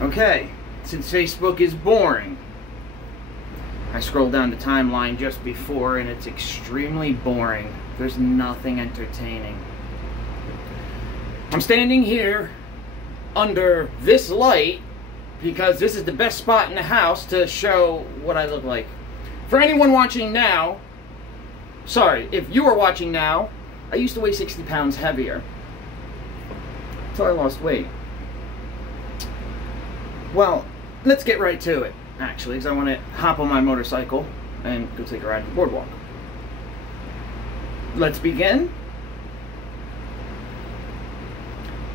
Okay, since Facebook is boring, I scrolled down the timeline just before and it's extremely boring. There's nothing entertaining. I'm standing here under this light because this is the best spot in the house to show what I look like. For anyone watching now, sorry, if you are watching now, I used to weigh 60 pounds heavier. So I lost weight. Well, let's get right to it, actually, because I want to hop on my motorcycle and go take a ride to the boardwalk. Let's begin.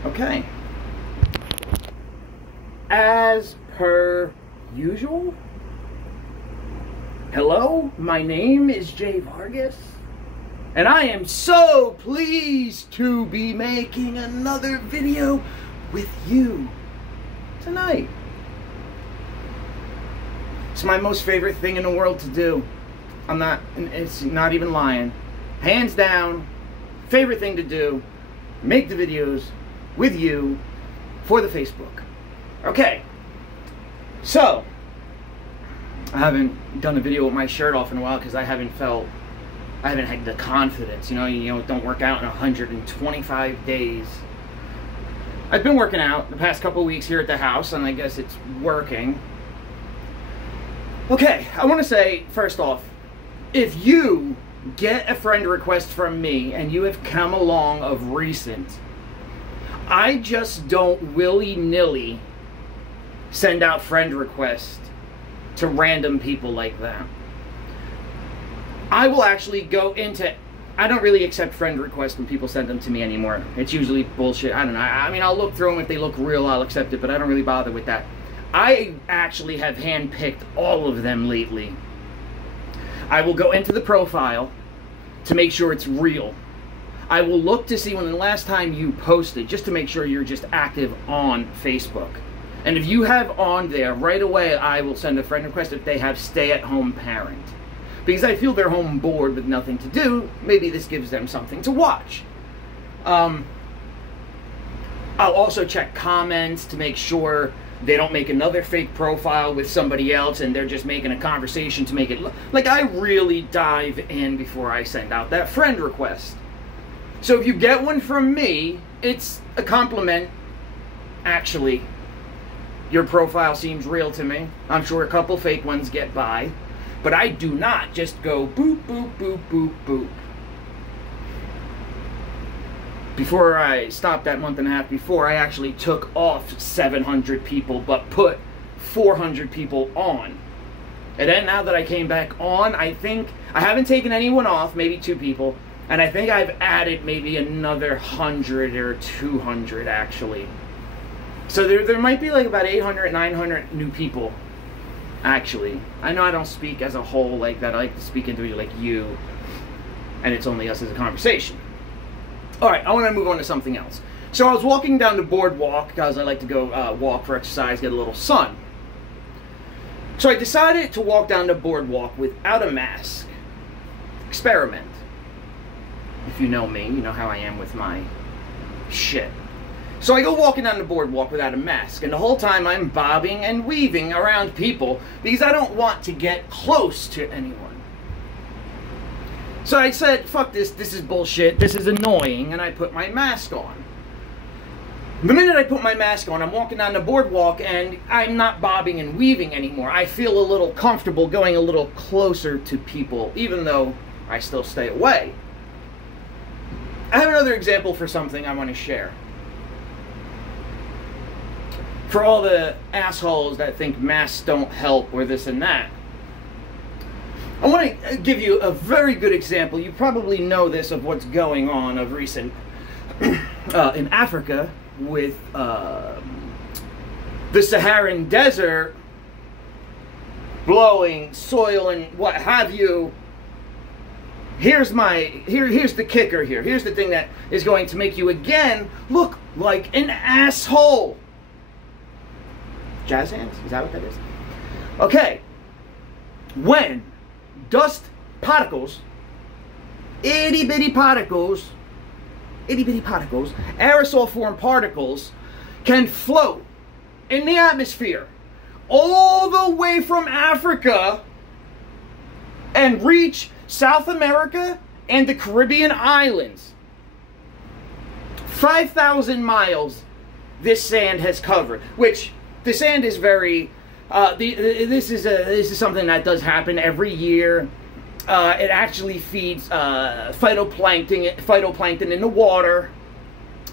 Okay. As per usual, hello, my name is Jay Vargas, and I am so pleased to be making another video with you tonight. It's my most favorite thing in the world to do. It's not even lying. Hands down, favorite thing to do, make the videos with you for the Facebook. Okay, so, I haven't done a video with my shirt off in a while because I haven't had the confidence, you know, don't work out in 125 days. I've been working out the past couple of weeks here at the house, and I guess it's working. Okay, I want to say, first off, if you get a friend request from me and you have come along of recent, I just don't willy-nilly send out friend requests to random people like that. I will actually go into, I don't really accept friend requests when people send them to me anymore. It's usually bullshit. I don't know. I mean, I'll look through them. If they look real, I'll accept it, but I don't really bother with that. I actually have handpicked all of them lately. I will go into the profile to make sure it's real. I will look to see when the last time you posted, just to make sure you're just active on Facebook. And if you have on there, right away I will send a friend request if they have stay-at-home parent. Because I feel they're home bored with nothing to do. Maybe this gives them something to watch. I'll also check comments to make sure they don't make another fake profile with somebody else and they're just making a conversation to make it look like I really dive in before I send out that friend request. So if you get one from me, it's a compliment. Actually, your profile seems real to me. I'm sure a couple fake ones get by, but I do not just go boop, boop, boop, boop, boop. Before I stopped that month and a half before, I actually took off 700 people, but put 400 people on. And then now that I came back on, I think, I haven't taken anyone off, maybe 2 people, and I think I've added maybe another 100 or 200 actually. So there might be like about 800, 900 new people, actually. I know I don't speak as a whole like that. I like to speak individually like you, and it's only us as a conversation. Alright, I want to move on to something else. So I was walking down the boardwalk because I like to go walk for exercise, get a little sun. So I decided to walk down the boardwalk without a mask. Experiment. If you know me, you know how I am with my shit. So I go walking down the boardwalk without a mask, and the whole time I'm bobbing and weaving around people because I don't want to get close to anyone. So I said, fuck this is bullshit, this is annoying, and I put my mask on. The minute I put my mask on, I'm walking down the boardwalk and I'm not bobbing and weaving anymore. I feel a little comfortable going a little closer to people, even though I still stay away. I have another example for something I want to share. For all the assholes that think masks don't help or this and that, I want to give you a very good example. You probably know this of what's going on of recent in Africa with the Saharan desert blowing soil and what have you. Here's the kicker here. Here's the thing that is going to make you again look like an asshole. Jazz hands? Is that what that is? Okay. When dust particles, itty bitty particles, aerosol form particles can float in the atmosphere all the way from Africa and reach South America and the Caribbean islands. 5,000 miles this sand has covered, which the sand is very, this is something that does happen every year. It actually feeds phytoplankton in the water,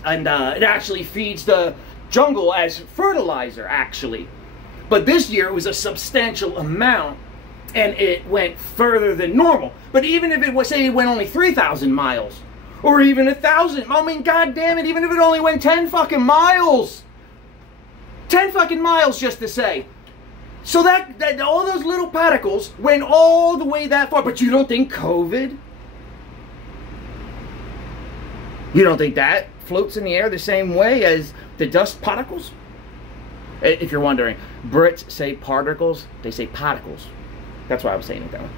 and it actually feeds the jungle as fertilizer, actually. But this year it was a substantial amount, and it went further than normal. But even if it was, say it went only 3,000 miles, or even 1,000, I mean, god damn it, even if it only went 10 fucking miles. 10 fucking miles, just to say. So that all those little particles went all the way that far. But you don't think COVID? You don't think that floats in the air the same way as the dust particles? If you're wondering, Brits say particles, they say particles. That's why I was saying it that way.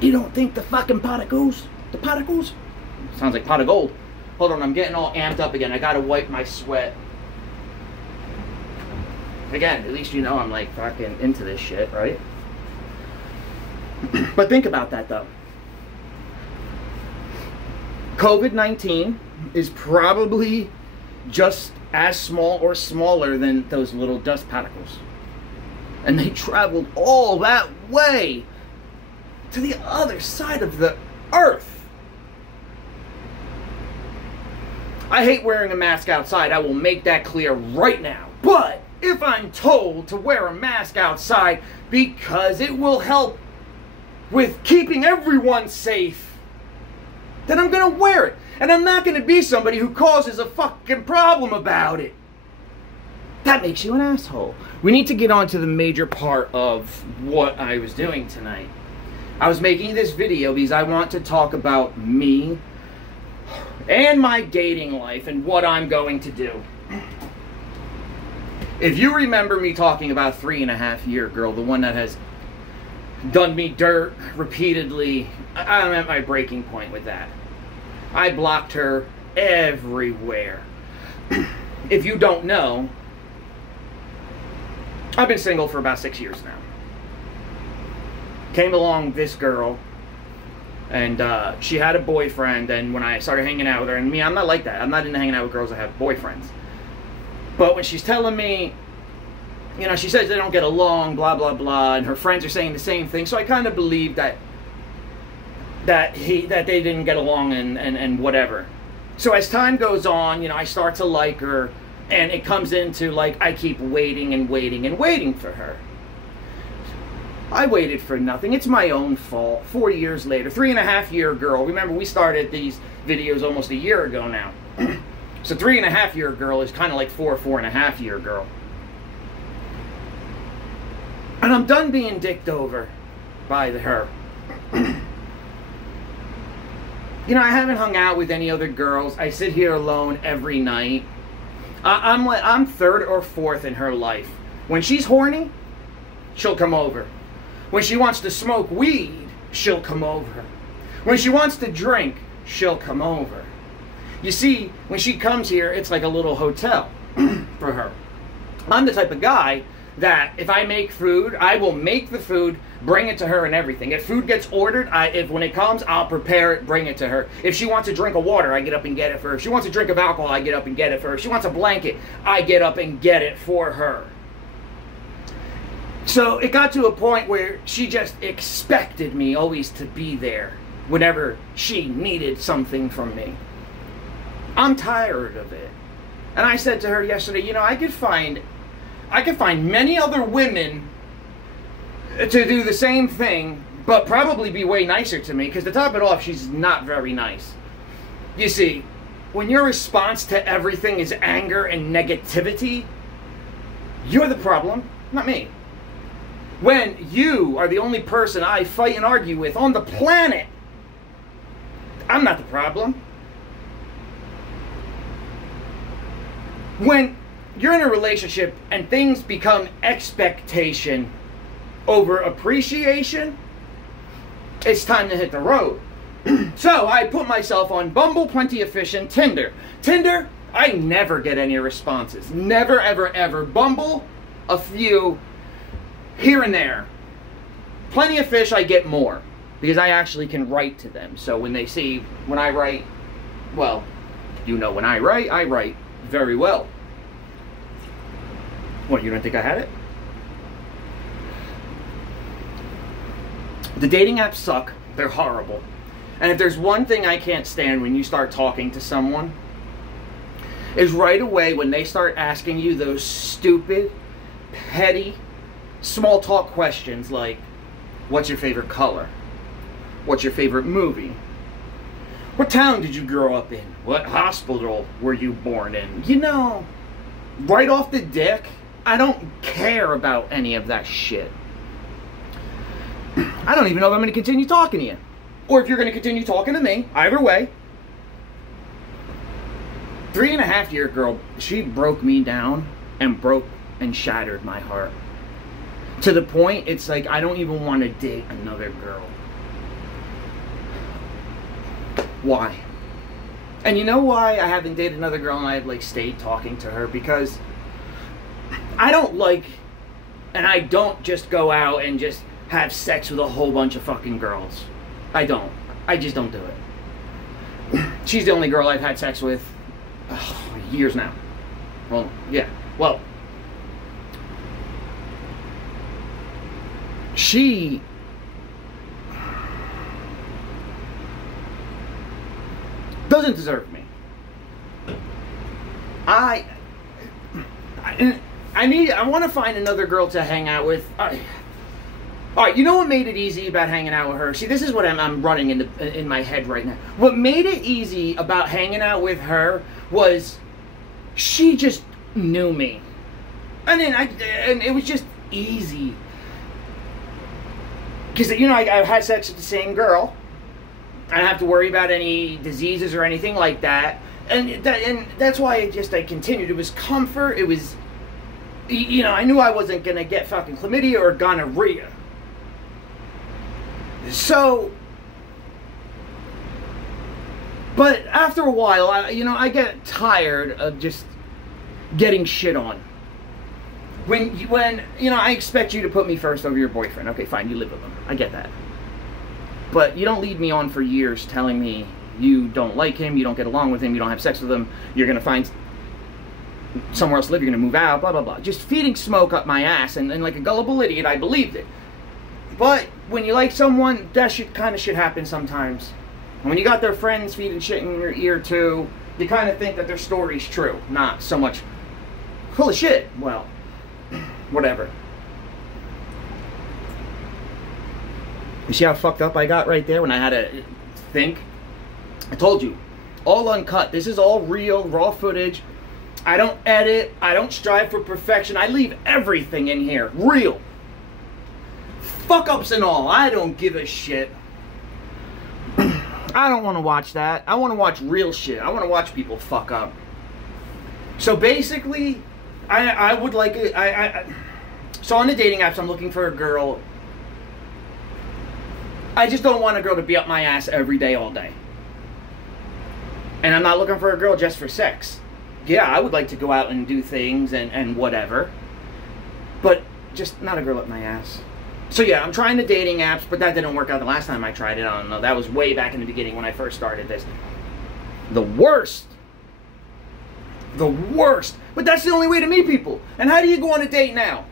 You don't think the fucking particles? The particles? Sounds like pot of gold. Hold on, I'm getting all amped up again. I gotta wipe my sweat. Again, at least you know I'm like fucking into this shit, right? But think about that though. COVID-19 is probably just as small or smaller than those little dust particles. And they traveled all that way to the other side of the earth. I hate wearing a mask outside. I will make that clear right now. But if I'm told to wear a mask outside because it will help with keeping everyone safe, then I'm going to wear it. And I'm not going to be somebody who causes a fucking problem about it. That makes you an asshole. We need to get on to the major part of what I was doing tonight. I was making this video because I want to talk about me and my dating life and what I'm going to do. If you remember me talking about 3.5-year girl, the one that has done me dirt repeatedly, I'm at my breaking point with that. I blocked her everywhere. If you don't know, I've been single for about 6 years now. Came along this girl, and she had a boyfriend, and when I started hanging out with her, and me, I'm not like that. I'm not into hanging out with girls that have boyfriends. But when she's telling me, you know, she says they don't get along, blah, blah, blah, and her friends are saying the same thing, so I kind of believe that they didn't get along and whatever. So as time goes on, you know, I start to like her, and it comes into, like, I keep waiting and waiting and waiting for her. I waited for nothing. It's my own fault. 4 years later, 3.5-year girl. Remember, we started these videos almost a year ago now. So 3.5-year girl is kind of like 4.5-year girl. And I'm done being dicked over by her. You know, I haven't hung out with any other girls. I sit here alone every night. I'm third or fourth in her life. When she's horny, she'll come over. When she wants to smoke weed, she'll come over. When she wants to drink, she'll come over. You see, when she comes here, it's like a little hotel for her. I'm the type of guy that if I make food, I will make the food, bring it to her and everything. If food gets ordered, when it comes, I'll prepare it, bring it to her. If she wants a drink of water, I get up and get it for her. If she wants a drink of alcohol, I get up and get it for her. If she wants a blanket, I get up and get it for her. So it got to a point where she just expected me always to be there whenever she needed something from me. I'm tired of it. And I said to her yesterday, you know, I could find many other women to do the same thing, but probably be way nicer to me, because to top it off, she's not very nice. You see, when your response to everything is anger and negativity, you're the problem, not me. When you are the only person I fight and argue with on the planet, I'm not the problem. When you're in a relationship and things become expectation over appreciation, it's time to hit the road. So I put myself on Bumble, Plenty of Fish, and Tinder. Tinder, I never get any responses. Never, ever, ever. Bumble, a few, here and there. Plenty of Fish, I get more. Because I actually can write to them. So when they see, when I write, well, you know when I write very well. What, you don't think I had it? The dating apps suck. They're horrible. And if there's one thing I can't stand when you start talking to someone, is right away when they start asking you those stupid, petty, small talk questions like, what's your favorite color? What's your favorite movie? What town did you grow up in? What hospital were you born in? You know, right off the dick, I don't care about any of that shit. I don't even know if I'm going to continue talking to you. Or if you're going to continue talking to me. Either way. 3.5-year girl, she broke me down and broke and shattered my heart. To the point, it's like I don't even want to date another girl. Why? And you know why I haven't dated another girl and I've like stayed talking to her? Because I don't like, and I don't just go out and just have sex with a whole bunch of fucking girls. I don't. I just don't do it. She's the only girl I've had sex with years now. Well, yeah. Well, she doesn't deserve me. I want to find another girl to hang out with. Alright, you know what made it easy about hanging out with her? See, this is what I'm running in my head right now. What made it easy about hanging out with her was she just knew me. And it was just easy. Because, you know, I've had sex with the same girl. I don't have to worry about any diseases or anything like that. And that's why I continued. It was comfort. It was, you know, I knew I wasn't going to get fucking chlamydia or gonorrhea. So, but after a while, I get tired of just getting shit on. When I expect you to put me first over your boyfriend. Okay, fine, you live with him. I get that. But you don't lead me on for years telling me you don't like him, you don't get along with him, you don't have sex with him, you're going to find somewhere else to live, you're going to move out, blah, blah, blah. Just feeding smoke up my ass, and like a gullible idiot, I believed it. But when you like someone, that kind of shit happens sometimes. And when you got their friends feeding shit in your ear too, you kind of think that their story's true. Not so much, full of shit. Well, whatever. You see how fucked up I got right there when I had to think? I told you, all uncut. This is all real, raw footage. I don't edit. I don't strive for perfection. I leave everything in here. Real. Fuck-ups and all. I don't give a shit. I don't want to watch that. I want to watch real shit. I want to watch people fuck up. So basically, I would like it. So on the dating apps, I'm looking for a girl. I just don't want a girl to be up my ass every day, all day. And I'm not looking for a girl just for sex. Yeah, I would like to go out and do things and whatever. But just not a girl up my ass. So yeah, I'm trying the dating apps, but that didn't work out the last time I tried it. I don't know. That was way back in the beginning when I first started this. The worst. The worst. But that's the only way to meet people. And how do you go on a date now?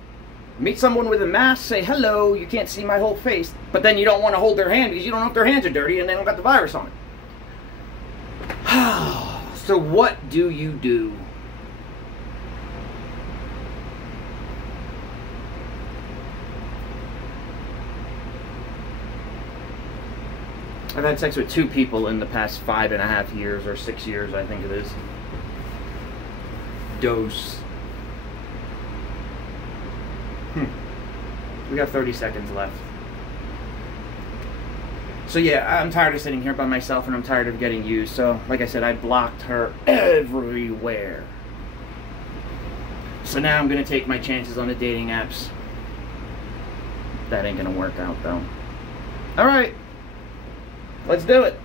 Meet someone with a mask, say hello, you can't see my whole face. But then you don't want to hold their hand because you don't know if their hands are dirty and they don't got the virus on it. So what do you do? I've had sex with 2 people in the past 5.5 years or 6 years, I think it is. Dose. We got 30 seconds left. So yeah, I'm tired of sitting here by myself and I'm tired of getting used. So, like I said, I blocked her everywhere. So now I'm going to take my chances on the dating apps. That ain't going to work out though. Alright. Let's do it.